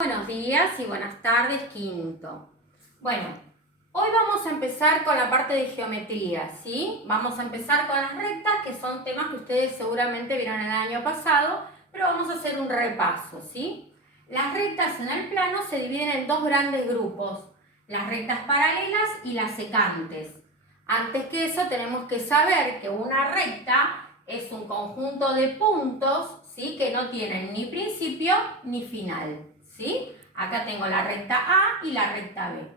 Buenos días y buenas tardes, quinto. Bueno, hoy vamos a empezar con la parte de geometría, ¿sí? Vamos a empezar con las rectas, que son temas que ustedes seguramente vieron el año pasado, pero vamos a hacer un repaso, ¿sí? Las rectas en el plano se dividen en dos grandes grupos, las rectas paralelas y las secantes. Antes que eso tenemos que saber que una recta es un conjunto de puntos, ¿sí? Que no tienen ni principio ni final, ¿sí? Acá tengo la recta A y la recta B.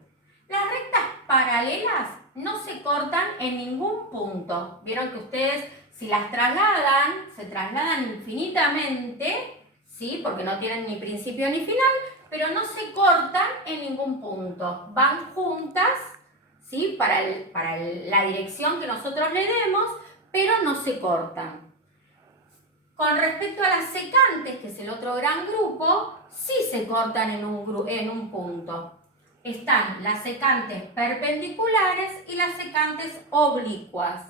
Las rectas paralelas no se cortan en ningún punto. Vieron que ustedes, si las trasladan, se trasladan infinitamente, ¿sí? Porque no tienen ni principio ni final, pero no se cortan en ningún punto. Van juntas, ¿sí? Para la dirección que nosotros le demos, pero no se cortan. Con respecto a las secantes, que es el otro gran grupo, sí se cortan en un punto. Están las secantes perpendiculares y las secantes oblicuas.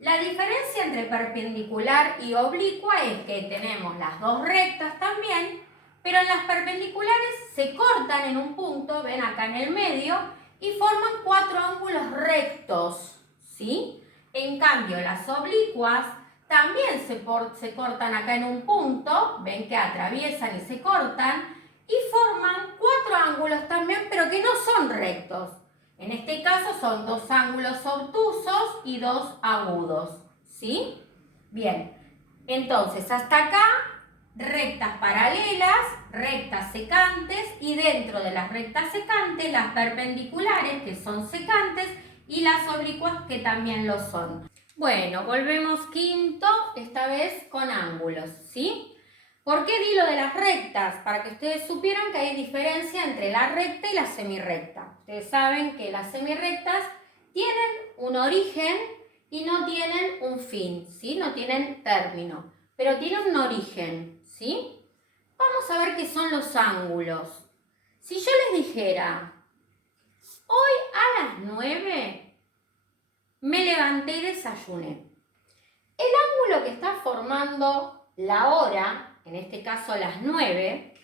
La diferencia entre perpendicular y oblicua es que tenemos las dos rectas también, pero en las perpendiculares se cortan en un punto, ven acá en el medio, y forman cuatro ángulos rectos, ¿sí? En cambio, las oblicuas también se cortan acá en un punto, ven que atraviesan y se cortan, y forman cuatro ángulos también, pero que no son rectos. En este caso son dos ángulos obtusos y dos agudos, ¿sí? Bien, entonces hasta acá rectas paralelas, rectas secantes y dentro de las rectas secantes las perpendiculares que son secantes y las oblicuas que también lo son. Bueno, volvemos quinto, esta vez con ángulos, ¿sí? ¿Por qué di lo de las rectas? Para que ustedes supieran que hay diferencia entre la recta y la semirrecta. Ustedes saben que las semirrectas tienen un origen y no tienen un fin, ¿sí? No tienen término, pero tienen un origen, ¿sí? Vamos a ver qué son los ángulos. Si yo les dijera, hoy a las 9 me levanté y desayuné. El ángulo que está formando la hora, en este caso las 9,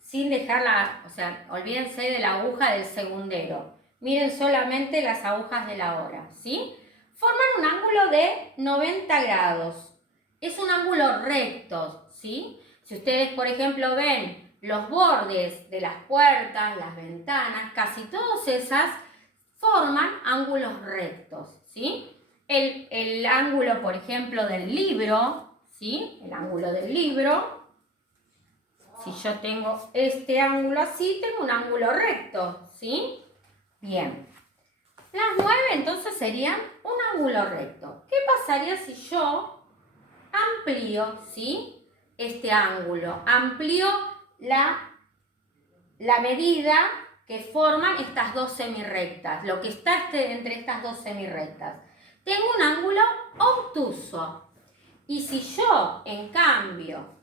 sin dejarla, o sea, olvídense de la aguja del segundero. Miren solamente las agujas de la hora, ¿sí? Forman un ángulo de 90 grados. Es un ángulo recto, ¿sí? Si ustedes, por ejemplo, ven los bordes de las puertas, las ventanas, casi todas esas forman ángulos rectos, ¿sí? El ángulo, por ejemplo, del libro, ¿sí? El ángulo del libro, si yo tengo este ángulo así, tengo un ángulo recto, ¿sí? Bien. Las 9 entonces serían un ángulo recto. ¿Qué pasaría si yo amplío, ¿sí? Este ángulo? Amplío la medida que forman estas dos semirrectas, lo que está entre estas dos semirrectas. Tengo un ángulo obtuso. Y si yo, en cambio,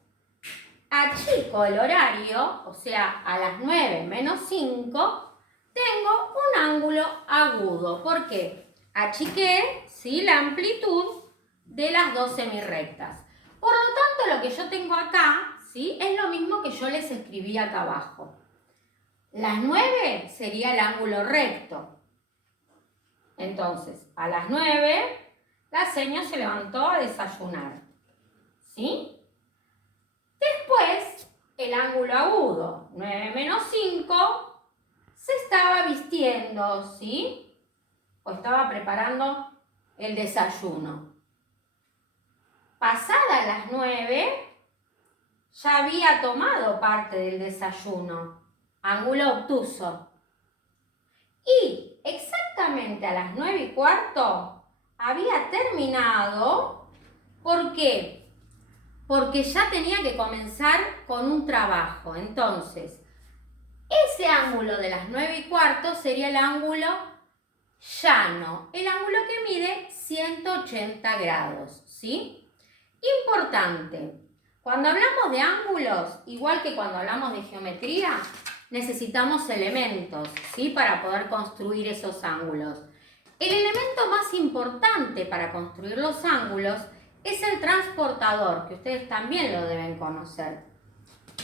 achico el horario, o sea, a las 9 menos 5, tengo un ángulo agudo. ¿Por qué? Achiqué, ¿sí?, la amplitud de las dos semirrectas. Por lo tanto, lo que yo tengo acá, ¿sí?, es lo mismo que yo les escribí acá abajo. Las 9 sería el ángulo recto. Entonces, a las 9, la señora se levantó a desayunar, ¿sí? Después, el ángulo agudo, 9 menos 5, se estaba vistiendo, ¿sí? O estaba preparando el desayuno. Pasadas las 9, ya había tomado parte del desayuno, ángulo obtuso. Y exactamente a las 9:15 había terminado. ¿Por qué? Porque ya tenía que comenzar con un trabajo. Entonces, ese ángulo de las 9:15 sería el ángulo llano, el ángulo que mide 180 grados, ¿sí? Importante, cuando hablamos de ángulos, igual que cuando hablamos de geometría, necesitamos elementos, ¿sí?, para poder construir esos ángulos. El elemento más importante para construir los ángulos es el transportador, que ustedes también lo deben conocer.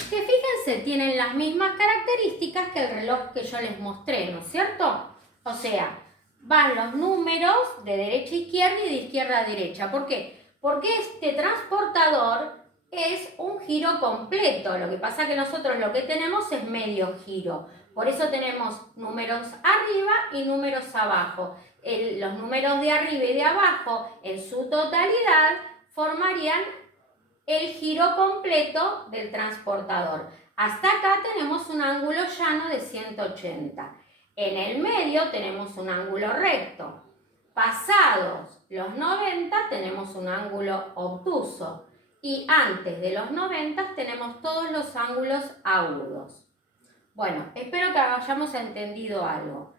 que fíjense, tienen las mismas características que el reloj que yo les mostré, ¿no es cierto? O sea, van los números de derecha a izquierda y de izquierda a derecha. ¿Por qué? Porque este transportador es un giro completo. Lo que pasa es que nosotros lo que tenemos es medio giro. Por eso tenemos números arriba y números abajo. Los números de arriba y de abajo en su totalidad formarían el giro completo del transportador. Hasta acá tenemos un ángulo llano de 180. En el medio tenemos un ángulo recto. Pasados los 90 tenemos un ángulo obtuso. Y antes de los 90 tenemos todos los ángulos agudos. Bueno, espero que hayamos entendido algo.